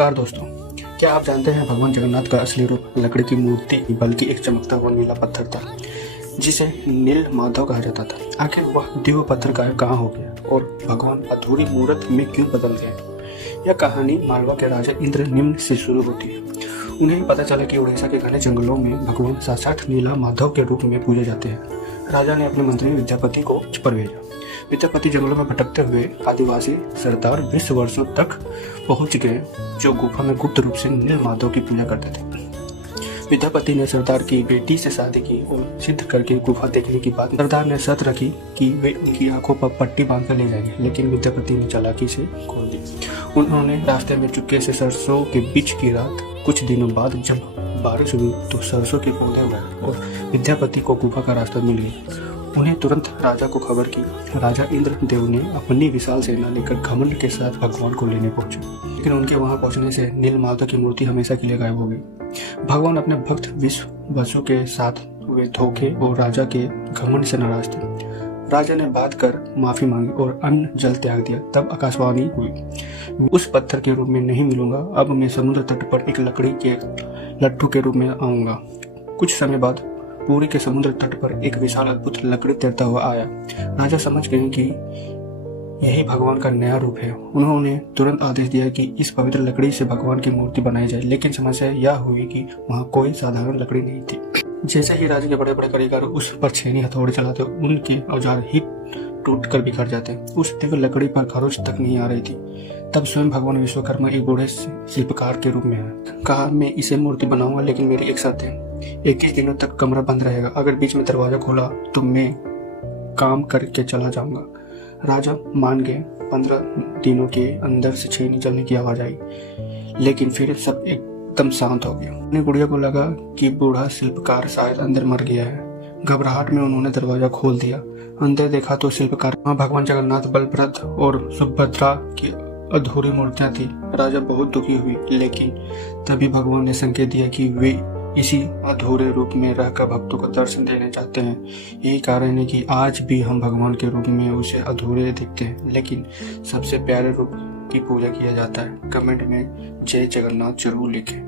नमस्कार दोस्तों, क्या आप जानते हैं भगवान जगन्नाथ का असली रूप लकड़ी की मूर्ति बल्कि एक चमकता हुआ नीला पत्थर था जिसे नील माधव कहा जाता था। आखिर वह दिव्य पत्थर कहाँ हो गया और भगवान अधूरी मूर्त में क्यों बदल गए? यह कहानी मालवा के राजा इंद्रनिम्न से शुरू होती है। उन्हें पता चला कि उड़ीसा के घने जंगलों में भगवान साक्षात नीला माधव के रूप में पूजे जाते हैं। राजा ने अपने मंत्री विद्यापति को उच्च पर भेजा। विद्यापति जंगलों में भटकते हुए आदिवासी सरदार 20 वर्षों तक पहुंच गए, जो गुफा में गुप्त रूप से नील माधव की पूजा करते थे। विद्यापति ने सरदार की बेटी से शादी की और सिद्ध करके गुफा देखने की बात सरदार ने शर्त रखी कि वे उनकी आंखों पर पट्टी बांधकर ले जाएंगे, लेकिन विद्यापति ने चालाकी से खोल दी। उन्होंने रास्ते में चुपके से सरसों के बीच की रात। कुछ दिनों बाद जब बारिश हुई तो सरसों के पौधे उगाए और विद्यापति को गुफा का रास्ता मिल गया। उन्हें तुरंत राजा को खबर की। राजा इंद्रदेव ने अपनी विशाल सेना लेकर घमंड के साथ भगवान को लेने पहुंचे, लेकिन उनके वहां पहुंचने से नील माधव की मूर्ति हमेशा के लिए गायब हो गई। भगवान अपने भक्त विश्वावसु के साथ हुए धोखे और राजा के घमंड से नाराज थे। राजा ने बात कर माफी मांगी और अन्न जल त्याग दिया। तब आकाशवाणी हुई, उस पत्थर के रूप में नहीं मिलूंगा, अब मैं समुद्र तट पर एक लकड़ी के लट्ठू के रूप में आऊंगा। कुछ समय बाद पुरी के समुद्र तट पर एक विशाल अद्भुत लकड़ी तैरता हुआ आया। राजा समझ गए कि यही भगवान का नया रूप है। उन्होंने तुरंत आदेश दिया कि इस पवित्र लकड़ी से भगवान की मूर्ति बनाई जाए, लेकिन समस्या यह हुई कि वहां कोई साधारण लकड़ी नहीं थी। जैसे ही राजा के बड़े बड़े कारीगर उस पर छेनी हथौड़े चलाते, उनके औजार ही टूट कर बिखर जाते। उस दिव्य लकड़ी पर खरोच तक नहीं आ रही थी। तब स्वयं भगवान विश्वकर्मा एक बूढ़े शिल्पकार के रूप में आए। कहा, मैं इसे मूर्ति बनाऊंगा, लेकिन मेरी एक शर्त है। 21 दिनों तक कमरा बंद रहेगा। अगर बीच में दरवाजा खोला तो मैं काम करके चला जाऊंगा। राजा मान गए। 15 दिनों के अंदर से छेनी चलने की आवाज आई, लेकिन फिर सब एकदम शांत हो गया। अपनी गुड़िया को लगा कि बूढ़ा शिल्पकार शायद अंदर मर गया है। घबराहट में उन्होंने दरवाजा खोल दिया। अंदर देखा तो शिल्पकार भगवान जगन्नाथ, बलभद्र और सुभद्रा की अधूरी मूर्तियां थी। राजा बहुत दुखी हुई, लेकिन तभी भगवान ने संकेत दिया कि वे इसी अधूरे रूप में रहकर भक्तों को दर्शन देना चाहते हैं। यही कारण है कि आज भी हम भगवान के रूप में उसे अधूरे दिखते हैं, लेकिन सबसे प्यारे रूप की पूजा किया जाता है। कमेंट में जय जगन्नाथ जरूर लिखें।